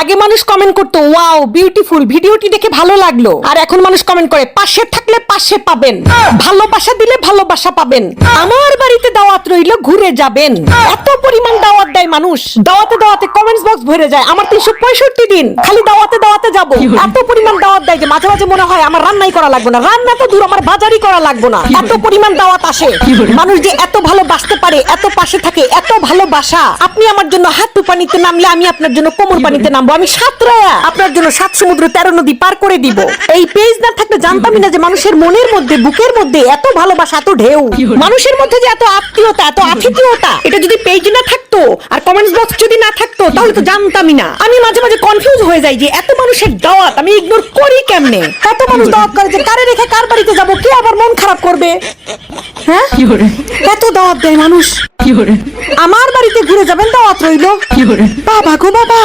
আগে মানুষ কমেন্ট করতো ওয়াও বিউটিফুল, ভিডিওটি দেখে ভালো লাগলো, আর এখন মানুষ কমেন্ট করে পাশে থাকলে পাশে পাবেন, ভালোবাসা দিলে ভালোবাসা পাবেন, আমার বাড়িতে দাওয়াত রইলো ঘুরে যাবেন। এত পরিমাণ দাওয়াত দেয় মানুষ, দাওয়াতে দাওয়াতে কমেন্টস বক্স ভরে যায়। আমার 365 দিন খালি দাওয়াতে দাওয়াতে যাব। এত পরিমাণ দাওয়াত দেয় যে মাঝে মাঝে মনে হয় আমার রান্নাই করা লাগবে না, রান্না তো দূর আমার বাজারই করা লাগবে না, এত পরিমাণ দাওয়াত আসে। মানুষ যে এত ভালোবাসতে পারে, এত পাশে থাকে, এত ভালোবাসা। আপনি আমার জন্য হাঁটু পানিতে নামলে আমি আপনার জন্য কোমর পানিতে নামবো। আমি সাঁতরায়া আপনার জন্য 7 সমুদ্র 13 নদী পার করে দিব। এই পেজ না থাকলে জানতামই না যে মানুষের মনের মধ্যে, বুকের মধ্যে এত ভালোবাসা, এত ঢেউ, মানুষের মধ্যে যে এত আত্মীয়তা, এত আতিথেয়তা। এটা যদি পেজ না থাকতো আর কমেন্টস বক্স যদি না থাকতো তাহলে তো জানতামই না। আমি মাঝে মাঝে কনফিউজ হয়ে যাই যে এত মানুষের দাওয়াত আমি ইগনোর করি কেমনে। এত মানুষ দাওয়াত করে যে কারে রেখে কার বাড়িতে যাব, কে আবার মন খারাপ করবে। হ্যাঁ, এত দাওয়াত দেয় মানুষ। আমার বাড়িতে ঘুরে যাবেন, দাওয়াত রইলো। বাবা গো বাবা।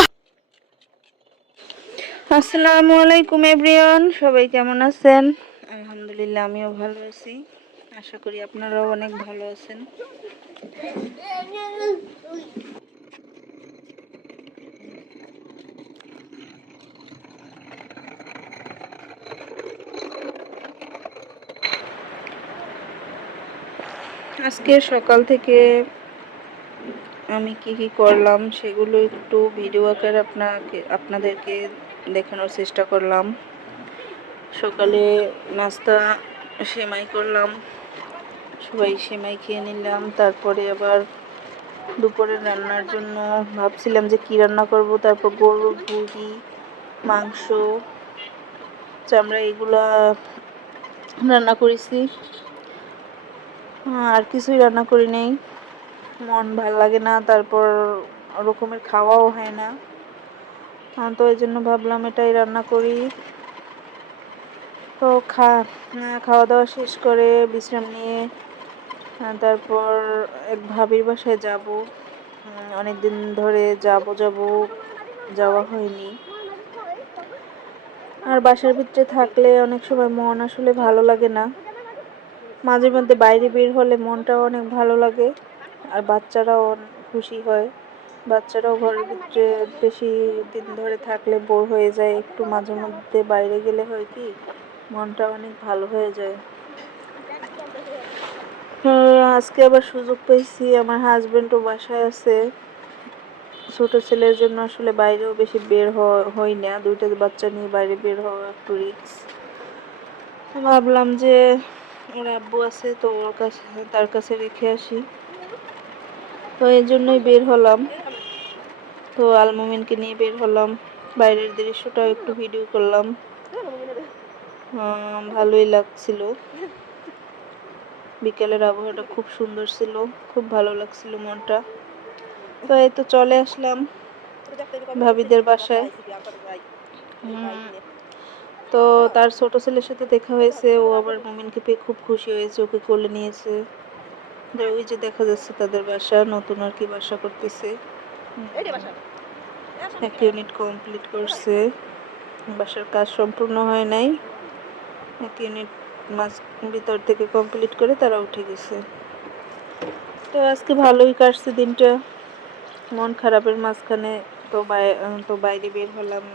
আসসালামু আলাইকুম এভরিওয়ান, সবাই কেমন আছেন? আলহামদুলিল্লাহ আমিও ভালো আছি। আশা করি আপনারাও অনেক ভালো আছেন। আজকে সকাল থেকে আমি কি কি করলাম সেগুলো একটু ভিডিও আকারে আপনাদেরকে দেখানোর চেষ্টা করলাম। সকালে নাস্তা সেমাই করলাম, সবাই সেমাই খেয়ে নিলাম। তারপরে আবার দুপুরে রান্নার জন্য ভাবছিলাম যে কি রান্না করব। তারপর গরুর বুড়ি, মাংস, চামড়া এগুলা রান্না করেছি। আর কিছুই রান্না করি নেই, মন ভাল লাগে না, তারপর ওরকমের খাওয়াও হয় না। তো এই জন্য ভাবলাম এটাই রান্না করি। তো খাওয়া দাওয়া শেষ করে বিশ্রাম নিয়ে তারপর এক ভাবির বাসায় যাব। অনেক দিন ধরে যাব যাওয়া হয়নি। আর বাসার ভিতরে থাকলে অনেক সময় মন আসলে ভালো লাগে না। মাঝে মধ্যে বাইরে বের হলে মনটাও অনেক ভালো লাগে, আর বাচ্চারাও খুশি হয়। বাচ্চারাও ঘরের ভিতরে বেশি দিন ধরে থাকলে বোর হয়ে যায়। একটু মাঝে মধ্যে বাইরে গেলে হয় কি মনটা অনেক ভালো হয়ে যায়। আজকে আবার সুযোগ পেয়েছি, আমার হাজবেন্ডও বাসায় আছে। ছোট ছেলের জন্য আসলে বাইরেও বেশি বের হই না, দুইটা বাচ্চা নিয়ে বাইরে বের হওয়া একটু রিস্ক। ভাবলাম যে ওর আব্বু আছে তো তার কাছে রেখে আসি, তো এই জন্যই বের হলাম। তো আলমুমিনকে নিয়ে বের হলাম, বাইরের দৃশ্যটা একটু ভিডিও করলাম। ভালোই লাগছিল, বিকেলের আবহাওয়াটা খুব সুন্দর ছিল, খুব ভালো লাগছিল মনটা। তো এই তো চলে আসলাম ভাবিদের বাসায়। তো তার ছোট ছেলের সাথে দেখা হয়েছে, ও আবার মুমিনকে পেয়ে খুব খুশি হয়েছে, ওকে কোলে নিয়েছে। ওই যে দেখা যাচ্ছে তাদের বাসা, নতুন আর কি বাসা করতেছে। 1 ইউনিট কমপ্লিট করছে, বাসার কাজ সম্পূর্ণ হয় নাই। 1 ইউনিট মাঝ ভিতর থেকে কমপ্লিট করে তারা উঠে গেছে। তো আজকে ভালোই কাটছে দিনটা, মন খারাপের মাঝখানে। তো বাইরে বের হলাম,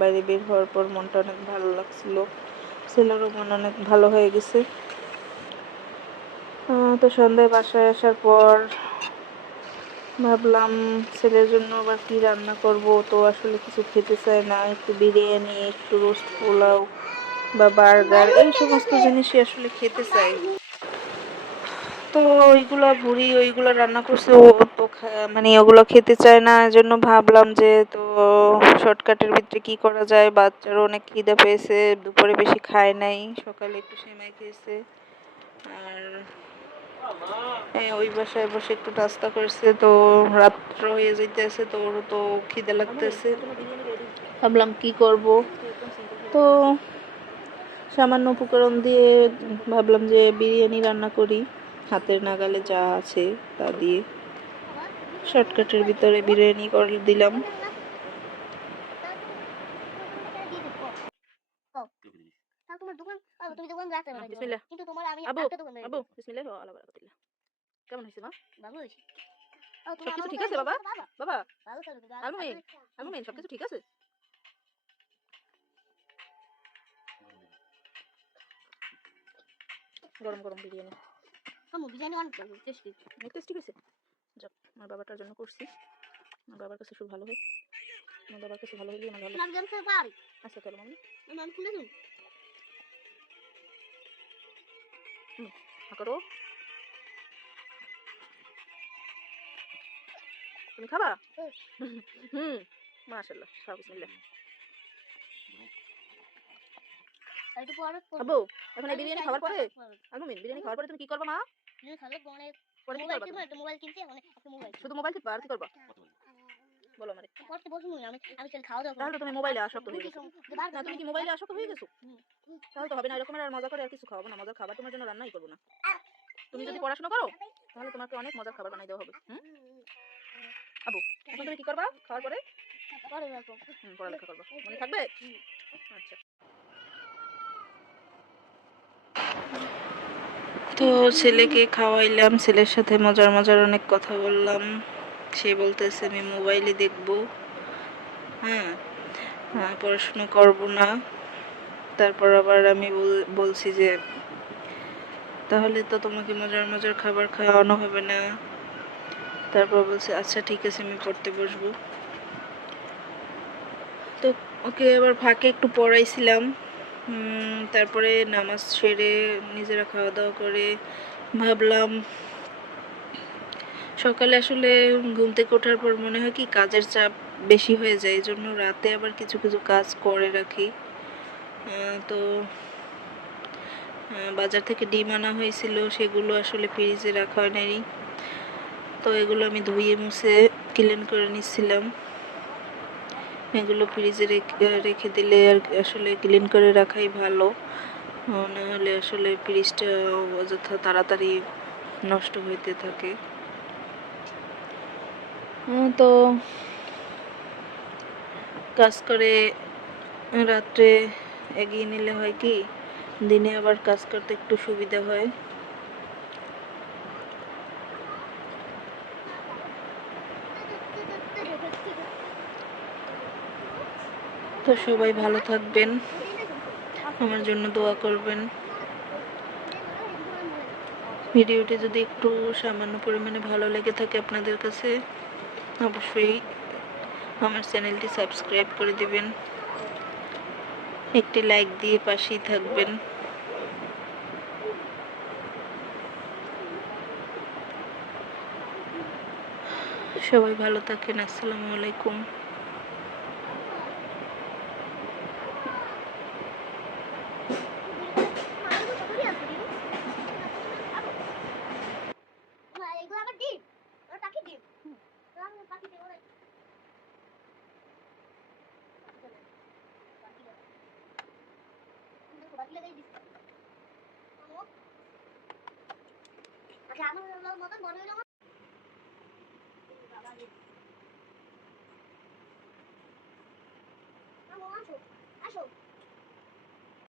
বাইরে বের হওয়ার পর মনটা অনেক ভালো লাগছিল, ছেলেরও মন অনেক ভালো হয়ে গেছে। তো সন্ধ্যায় বাসায় আসার পর ভাবলাম ছেলের জন্য আবার কি রান্না করব। তো আসলে কিছু খেতে চায় না, একটু বিরিয়ানি, একটু রোস্ট পোলাও বা বার্গার এই সমস্ত জিনিসই আসলে খেতে চাই। তো ওইগুলো রান্না করছে, ও তো মানে ওগুলো খেতে চায় না। এজন্য ভাবলাম যে তো শর্টকাটের ভিতরে কি করা যায়। বাচ্চারও অনেক খিদে পেয়েছে, দুপুরে বেশি খায় নাই, সকালে একটু সেমাই খেয়েছে। আর ওই বাসায় বসে একটু নাস্তা করছে, তো রাত্র হয়ে যাইতেছে, তো ওরও তো খিদে লাগতেছে। ভাবলাম কি করব, তো সামান্য উপকরণ দিয়ে ভাবলাম যে বিরিয়ানি রান্না করি, হাতের নাগালে যা আছে তা দিয়ে। শর্টকাটের ভিতরে বিরিয়ানি করে দিলাম। কেমন হয়েছে মা? সবকিছু ঠিক আছে বাবা? বাবা আলমুমিন, আলমুমিন সবকিছু ঠিক আছে? গরম গরম বিরিয়ানি। বিরিয়ানি অনেক টেস্টি। অনেক টেস্টি হয়েছে। যাক, আমার বাবাটার জন্য করছি। আমার বাবার কাছে খুব ভালো হয়। আমার বাবার কাছে ভালো হইলে আমার ভালো। আমি জানতে পারি। আচ্ছা চলো মামনি। আমি খুলে দিই। করো। তুমি খাবা? হুম, মাশাআল্লাহ, খাও বিসমিল্লাহ। একটু পরে খাবো এখন এই বিরিয়ানি খাওয়ার পরে? আলমুমিন, বিরিয়ানি খাওয়ার পরে তুমি কি করবা মা? বিরিয়ানি খাবে পরে পরে কি মোবাইল করবা? কিনবো, একটা মোবাইল কিনছি, এখন একটা মোবাইল শুধু মোবাইল টিপবা আর কি করবা? বলো আমারে। পড়তে বসবো না, আমি খালি খাওয়া দাওয়া তাহলে তো তুমি মোবাইলে আসক্ত হয়ে গেছো। না তুমি কি মোবাইলে আসক্ত হয়ে গেছো? তাহলে তো হবে না, এরকম আর মজা করে আর কিছু খাওয়াবো না। মজার খাবার তোমার জন্য রান্নাই করবো না। তুমি যদি পড়াশোনা করো তাহলে তোমাকে অনেক মজার খাবার বানাই দেওয়া হবে। আবু, এখন তুমি কি করবা খাওয়ার পরে? পড়ালেখা করবা। মনে থাকবে? আচ্ছা। তো ছেলেকে খাওয়াইলাম, ছেলের সাথে মজার মজার অনেক কথা বললাম। সে বলতেছে আমি মোবাইলে দেখবো, হ্যাঁ, পড়াশোনা করব না। তারপর আবার আমি বলছি যে তাহলে তো তোমাকে মজার মজার খাবার খাওয়ানো হবে না। তারপর বলছে আচ্ছা ঠিক আছে আমি পড়তে বসবো। তো ওকে আবার ফাঁকে একটু পড়াইছিলাম। তারপরে নামাজ সেরে নিজেরা খাওয়া দাওয়া করে ভাবলাম সকালে আসলে ঘুম থেকে ওঠার পর মনে হয় কি কাজের চাপ বেশি হয়ে যায়, এই জন্য রাতে আবার কিছু কিছু কাজ করে রাখি। তো বাজার থেকে ডিম আনা হয়েছিল, সেগুলো আসলে ফ্রিজে রাখা হয় নাই। তো এগুলো আমি ধুয়ে মুছে ক্লিন করে নিচ্ছিলাম। এগুলো ফ্রিজে রেখে দিলে আর আসলে ক্লিন করে রাখাই ভালো, না হলে আসলে ফ্রিজটা অযথা তাড়াতাড়ি নষ্ট হইতে থাকে। তো কাজ করে রাত্রে এগিয়ে নিলে হয় কি দিনে আবার কাজ করতে একটু সুবিধা হয়। তো সবাই ভালো থাকবেন, আমার জন্য দোয়া করবেন। ভিডিওটি যদি একটু সামান্য পরিমাণে ভালো লেগে থাকে আপনাদের কাছে, অবশ্যই আমার চ্যানেলটি সাবস্ক্রাইব করে দিবেন, একটি লাইক দিয়ে পাশেই থাকবেন। সবাই ভালো থাকেন। আসসালামু আলাইকুম। এগুলো আবার ডিম, ওরা পাখি ডিম। পাখি ডিম ওরা বাকি লাগাই দিচ্ছে। আচ্ছা আমার মতন বড় হইলো বাবা রে। আসো আসো।